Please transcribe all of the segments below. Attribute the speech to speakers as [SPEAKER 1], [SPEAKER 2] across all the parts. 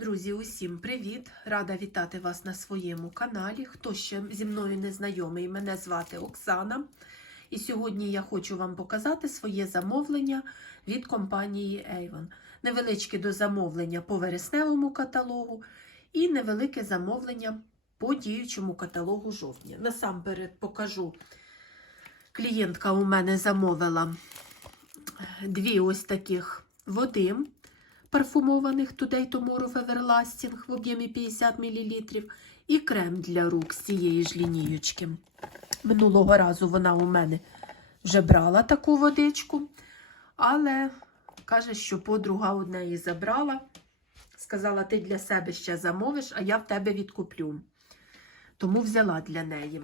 [SPEAKER 1] Друзі, усім привіт! Рада вітати вас на своєму каналі. Хто ще зі мною не знайомий, мене звати Оксана. І сьогодні я хочу вам показати своє замовлення від компанії Avon. Невеличке до замовлення по вересневому каталогу і невелике замовлення по діючому каталогу жовтня. Насамперед покажу. Клієнтка у мене замовила дві ось таких води парфумованих Today Tomorrow Everlasting в об'ємі 50 мл і крем для рук з цієї ж лінієчки. Минулого разу вона у мене вже брала таку водичку, але каже, що подруга одне її забрала. Сказала, ти для себе ще замовиш, а я в тебе відкуплю. Тому взяла для неї.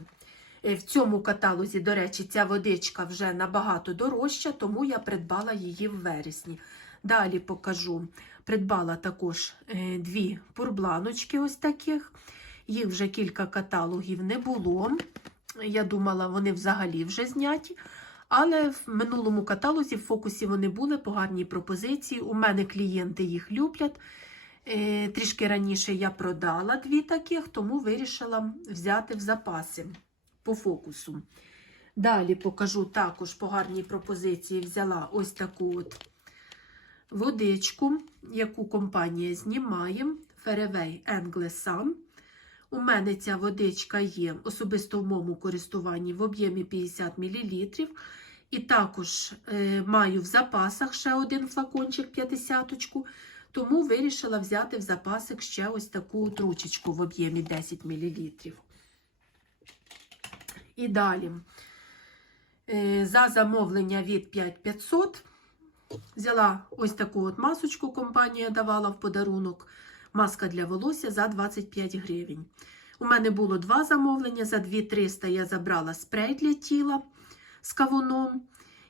[SPEAKER 1] Е, В цьому каталозі, до речі, ця водичка вже набагато дорожча, тому я придбала її в вересні. Далі покажу. Придбала також е, дві пурбланочки ось таких. Їх вже кілька каталогів не було. Я думала, вони взагалі вже зняті. Але в минулому каталозі в фокусі вони були по гарній пропозиції. У мене клієнти їх люблять. Е, Трішки раніше я продала дві таких, тому вирішила взяти в запаси по фокусу. Далі покажу також по гарній пропозиції. Взяла ось таку от водичку, яку компанія знімає. Феревей Енглесан. У мене ця водичка є особисто в моєму користуванні в об'ємі 50 мл. І також е, маю в запасах ще один флакончик 50 тому вирішила взяти в запасик ще ось таку тручечку в об'ємі 10 мл. І далі е, за замовлення від 5500 взяла ось таку от масочку, компанія давала в подарунок. Маска для волосся за 25 гривень. У мене було два замовлення. За 2300 я забрала спрей для тіла з кавуном.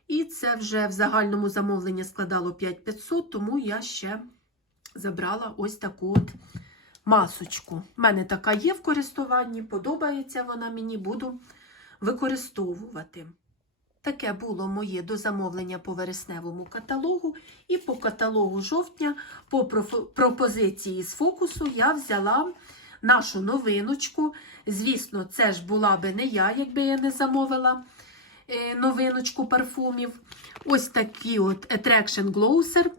[SPEAKER 1] І це вже в загальному замовленні складало 5500, тому я ще забрала ось таку от масочку. У мене така є в користуванні, подобається вона мені, буду використовувати. Таке було моє до замовлення по вересневому каталогу. І по каталогу жовтня, по пропозиції з фокусу, я взяла нашу новиночку. Звісно, це ж була би не я, якби я не замовила е, новиночку парфумів. Ось такий от Attraction Glosser,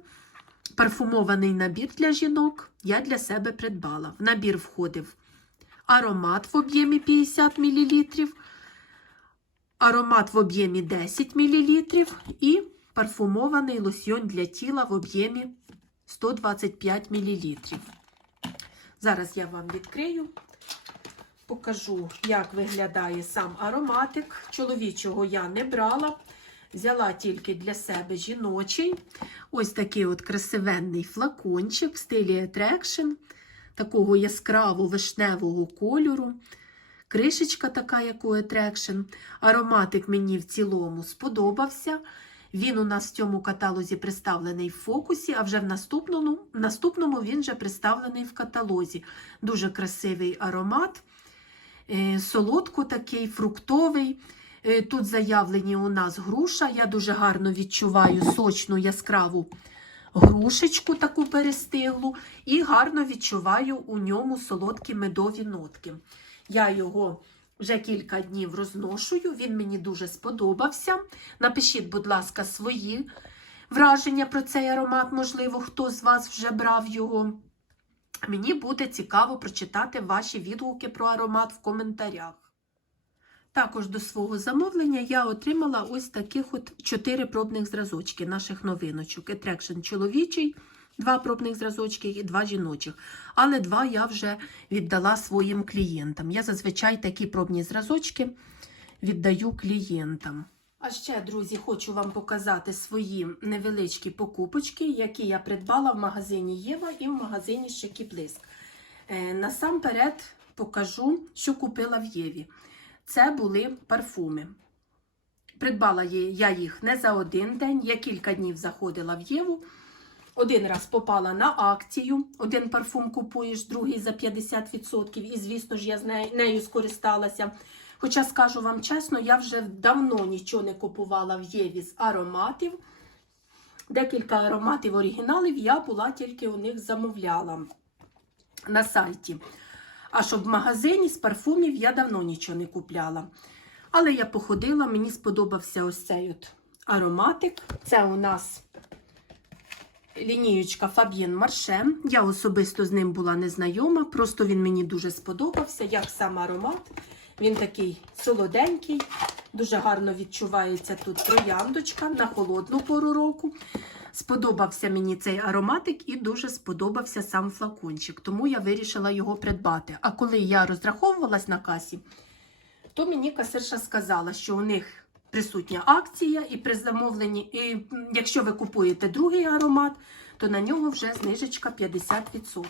[SPEAKER 1] парфумований набір для жінок. Я для себе придбала. В набір входив аромат в об'ємі 50 мл аромат в об'ємі 10 мл і парфумований лосьйон для тіла в об'ємі 125 мл. Зараз я вам відкрию, покажу, як виглядає сам ароматик. Чоловічого я не брала. Взяла тільки для себе жіночий. Ось такий от красивенний флакончик в стилі Attraction, такого яскраво вишневого кольору. Кришечка така, як у Attraction. Ароматик мені в цілому сподобався. Він у нас в цьому каталозі представлений в фокусі, а вже в наступному, наступному він вже представлений в каталозі. Дуже красивий аромат, е, солодко такий, фруктовий. Е, Тут заявлені у нас груша. Я дуже гарно відчуваю сочну яскраву грушечку таку перестиглу, і гарно відчуваю у ньому солодкі медові нотки. Я його вже кілька днів розношую, він мені дуже сподобався. Напишіть, будь ласка, свої враження про цей аромат, можливо, хто з вас вже брав його. Мені буде цікаво прочитати ваші відгуки про аромат в коментарях. Також до свого замовлення я отримала ось таких от 4 пробних зразочки наших новиночок. Attraction чоловічий, два пробних зразочки і два жіночих. Але два я вже віддала своїм клієнтам. Я зазвичай такі пробні зразочки віддаю клієнтам. А ще, друзі, хочу вам показати свої невеличкі покупочки, які я придбала в магазині Єва і в магазині Щекіблиск. Е, насамперед покажу, що купила в Єві. Це були парфуми. Придбала я їх не за один день, я кілька днів заходила в Єву. Один раз попала на акцію, один парфум купуєш, другий за 50%, і, звісно ж, я з нею, скористалася. Хоча, скажу вам чесно, я вже давно нічого не купувала в Єві з ароматів. Декілька ароматів оригіналів я була тільки у них замовляла. на сайті. А щоб в магазині з парфумів я давно нічого не купляла. Але я походила, мені сподобався ось цей от ароматик. Це у нас лінієчка Fabienne Марше. Я особисто з ним була незнайома, просто він мені дуже сподобався, як сам аромат. Він такий солоденький, дуже гарно відчувається тут трояндочка на холодну пору року. Сподобався мені цей ароматик і дуже сподобався сам флакончик, тому я вирішила його придбати. А коли я розраховувалась на касі, то мені касирша сказала, що у них присутня акція, і при замовленні, і якщо ви купуєте другий аромат, то на нього вже знижечка 50%.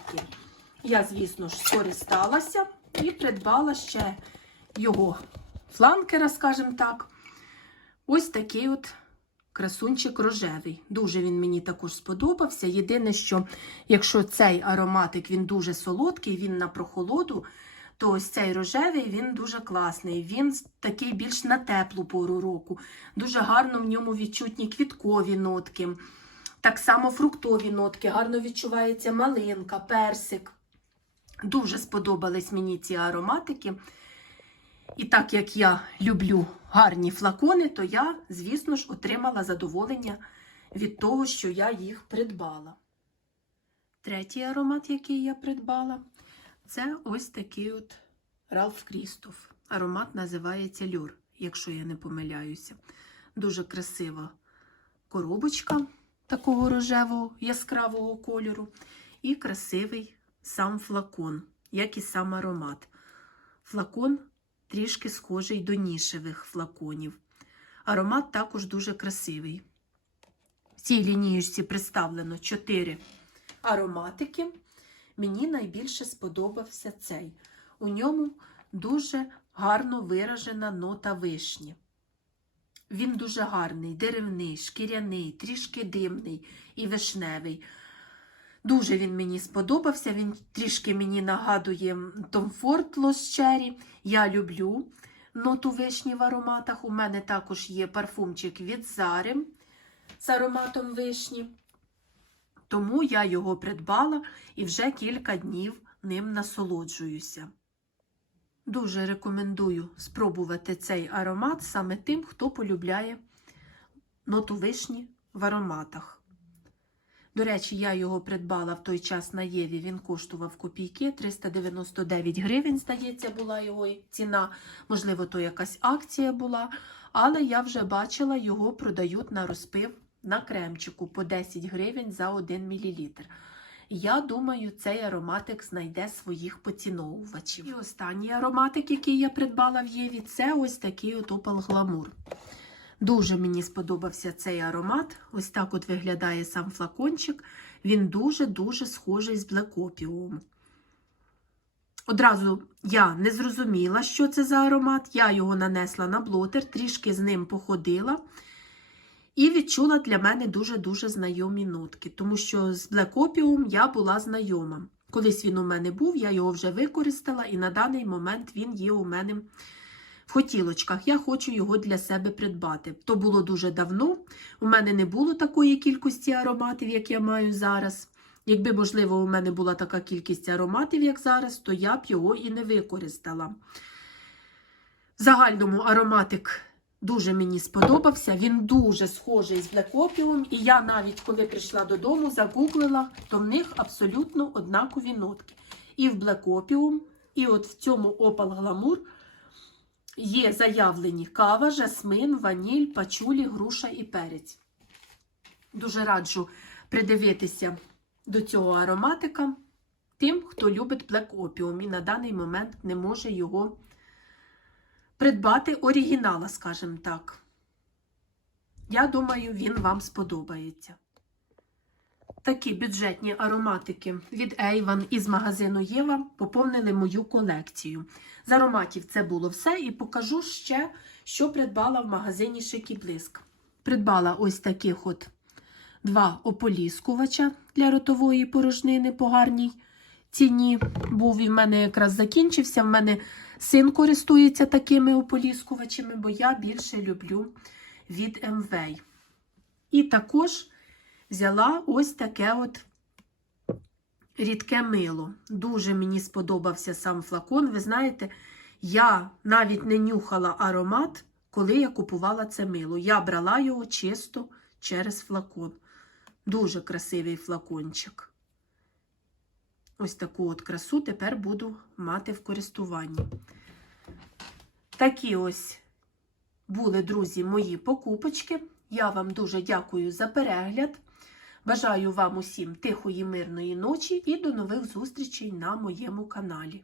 [SPEAKER 1] Я, звісно ж, скористалася і придбала ще його фланкера, скажімо так. Ось такий от красунчик рожевий. Дуже він мені також сподобався. Єдине, що якщо цей ароматик він дуже солодкий, він на прохолоду, то ось цей рожевий він дуже класний. Він такий більш на теплу пору року. Дуже гарно в ньому відчутні квіткові нотки. Так само фруктові нотки, гарно відчувається малинка, персик. Дуже сподобались мені ці ароматики. І так як я люблю гарні флакони, то я, звісно ж, отримала задоволення від того, що я їх придбала. Третій аромат, який я придбала, це ось такий от Ралф Крістоф. Аромат називається Люр, якщо я не помиляюся. Дуже красива коробочка такого рожевого яскравого кольору. І красивий сам флакон, як і сам аромат. Флакон трішки схожий до нішевих флаконів. Аромат також дуже красивий. В цій лінієчці представлено 4 ароматики. Мені найбільше сподобався цей. У ньому дуже гарно виражена нота вишні. Він дуже гарний, деревний, шкіряний, трішки димний і вишневий. Дуже він мені сподобався. Він трішки мені нагадує Lost Cherry. Я люблю ноту вишні в ароматах. У мене також є парфумчик від Зари з ароматом вишні. Тому я його придбала і вже кілька днів ним насолоджуюся. Дуже рекомендую спробувати цей аромат саме тим, хто полюбляє ноту вишні в ароматах. До речі, я його придбала в той час на Єві. Він коштував копійки 399 гривень, здається, була його ціна. Можливо, то якась акція була. Але я вже бачила, його продають на розпив на кремчику по 10 гривень за 1 мл. Я думаю, цей ароматик знайде своїх поціновувачів. І останній ароматик, який я придбала в Єві, це ось такий от Opal Glamour. Дуже мені сподобався цей аромат. Ось так от виглядає сам флакончик. Він дуже-дуже схожий з Opium. Одразу я не зрозуміла, що це за аромат. Я його нанесла на блотер, трішки з ним походила. І відчула для мене дуже-дуже знайомі нотки, тому що з Black Opium я була знайома. Колись він у мене був, я його вже використала, і на даний момент він є у мене в хотілочках. Я хочу його для себе придбати. То було дуже давно. У мене не було такої кількості ароматів, як я маю зараз. Якби, можливо, у мене була така кількість ароматів, як зараз, то я б його і не використала. В загальному ароматик дуже мені сподобався. Він дуже схожий з Black Opium. І я навіть, коли прийшла додому, загуглила, то в них абсолютно однакові нотки. І в Black Opium, і от в цьому Opal Glamour є заявлені кава, жасмин, ваніль, пачулі, груша і перець. Дуже раджу придивитися до цього ароматика тим, хто любить Black Opium і на даний момент не може його придбати оригінала, скажімо так. Я думаю, він вам сподобається. Такі бюджетні ароматики від Avon із магазину Єва поповнили мою колекцію. З ароматів це було все, і покажу ще, що придбала в магазині Шик і Блиск. Придбала ось таких от два ополіскувача для ротової порожнини по гарній ціні. Був і в мене якраз закінчився. В мене син користується такими ополіскувачами, бо я більше люблю від МВ. І також взяла ось таке от рідке мило. Дуже мені сподобався сам флакон. Ви знаєте, я навіть не нюхала аромат, коли я купувала це мило. Я брала його чисто через флакон. Дуже красивий флакончик. Ось таку от красу тепер буду мати в користуванні. Такі ось були, друзі, мої покупочки. Я вам дуже дякую за перегляд. Бажаю вам усім тихої, мирної ночі і до нових зустрічей на моєму каналі.